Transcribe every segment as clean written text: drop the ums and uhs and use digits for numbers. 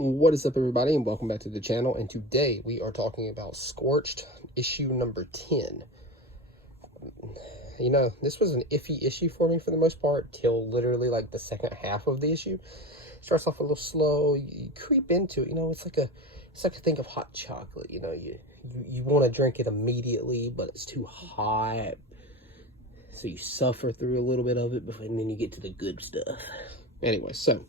What is up, everybody, and welcome back to the channel. And today we are talking about Scorched issue number 10. You know, this was an iffy issue for me for the most part till literally like the second half of the issue. Starts off a little slow. You creep into it. You know, it's like a thing of hot chocolate. You know, you want to drink it immediately, but it's too hot, so you suffer through a little bit of it, and then you get to the good stuff. Anyway, so.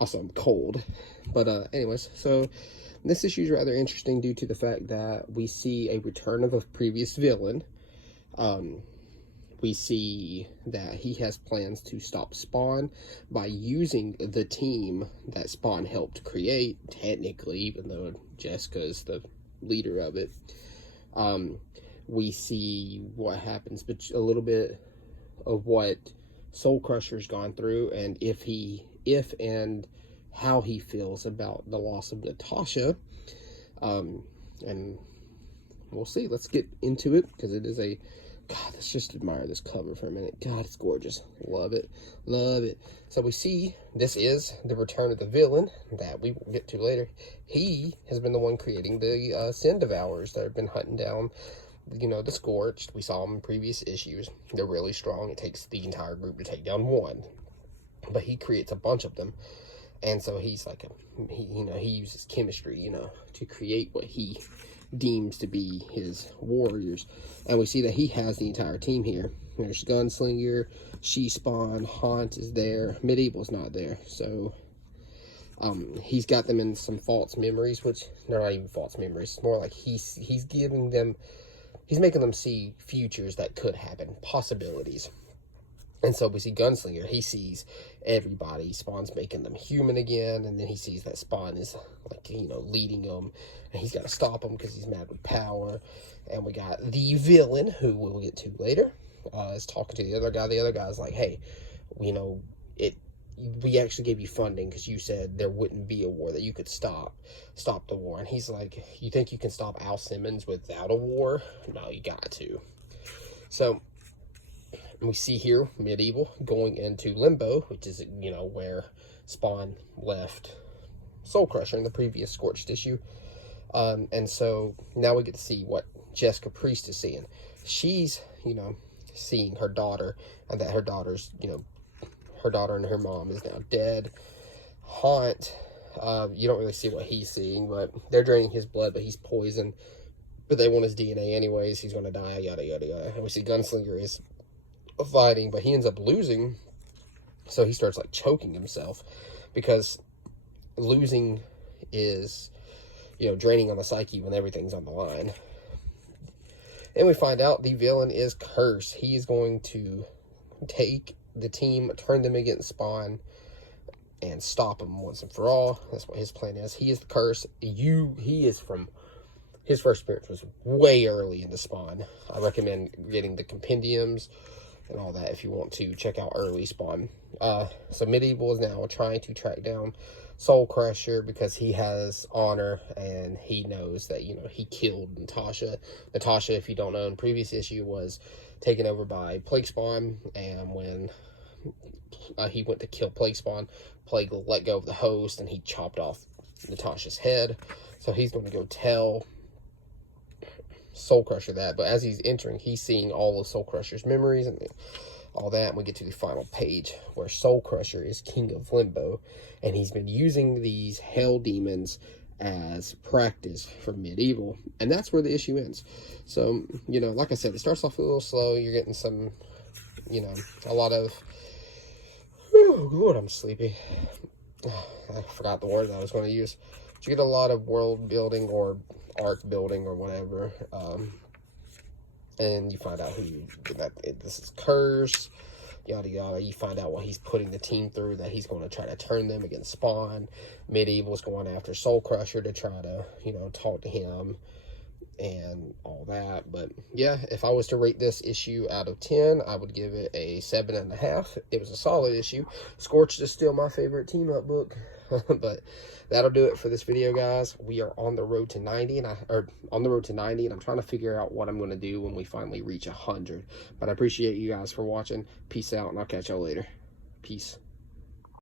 Also, I'm cold. But anyways, so this issue is rather interesting due to the fact that we see a return of a previous villain. We see that he has plans to stop Spawn by using the team that Spawn helped create, technically, even though Jessica is the leader of it. We see what happens, but a little bit of what Soul Crusher's gone through, and if and how he feels about the loss of Natasha. And we'll see. Let's get into it, because it is a... God, let's just admire this cover for a minute. God, it's gorgeous. Love it. Love it. So we see this is the return of the villain that we will get to later. He has been the one creating the Sin Devourers that have been hunting down, you know, the Scorched. We saw them in previous issues. They're really strong. It takes the entire group to take down one, but he creates a bunch of them. And so he's like he uses chemistry, you know, to create what he deems to be his warriors. And we see that he has the entire team here. There's Gunslinger, She-Spawn, Haunt is there, Medieval's not there. So he's got them in some false memories, which they're not even false memories. It's more like he's giving them, he's making them see futures that could happen, possibilities. And so we see Gunslinger, he sees everybody, Spawn's making them human again, and then he sees that Spawn is, like, you know, leading them, and he's got to stop him because he's mad with power. And we got the villain, who we'll get to later, is talking to the other guy. The other guy's like, hey, you know, we actually gave you funding because you said there wouldn't be a war, that you could stop the war. And he's like, you think you can stop Al Simmons without a war? No, you got to. So we see here Medieval going into Limbo, which is, you know, where Spawn left Soul Crusher in the previous Scorched issue. And so now we get to see what Jessica Priest is seeing. She's, you know, seeing her daughter, and that her daughter's, you know, her daughter and her mom is now dead. Haunt, you don't really see what he's seeing, but they're draining his blood, but he's poisoned. But they want his DNA anyways. He's going to die, yada, yada, yada. And we see Gunslinger is fighting, but he ends up losing, so he starts like choking himself, because losing is, you know, draining on the psyche when everything's on the line. And we find out the villain is Curse. He is going to take the team, turn them against Spawn, and stop him once and for all. That's what his plan is. He is the Curse. He is from, his first appearance was way early in the Spawn. I recommend getting the compendiums and all that if you want to check out early Spawn. So Medieval is now trying to track down Soul Crusher because he has honor, and he knows that, you know, he killed Natasha. Natasha, if you don't know, in previous issue was taken over by Plague Spawn, and when he went to kill Plague Spawn, Plague let go of the host, and he chopped off Natasha's head. So he's going to go tell Soul Crusher that, but as he's entering, he's seeing all of Soul Crusher's memories and all that, and we get to the final page where Soul Crusher is king of Limbo, and he's been using these hell demons as practice for Medieval, and that's where the issue ends. So, you know, like I said, it starts off a little slow. You're getting some, you know, a lot of, whew, Lord, I'm sleepy. I forgot the word that I was going to use. But you get a lot of world building or arc building or whatever, and you find out this is Curse, yada yada. You find out what he's putting the team through, that he's going to try to turn them against Spawn. Medieval's going after Soul Crusher to try to, you know, talk to him and all that. But yeah, if I was to rate this issue out of 10, I would give it a 7.5. It was a solid issue. Scorched is still my favorite team up book. But that'll do it for this video, guys. We are on the road to 90, and I'm trying to figure out what I'm going to do when we finally reach 100. But I appreciate you guys for watching. Peace out, and I'll catch y'all later. Peace.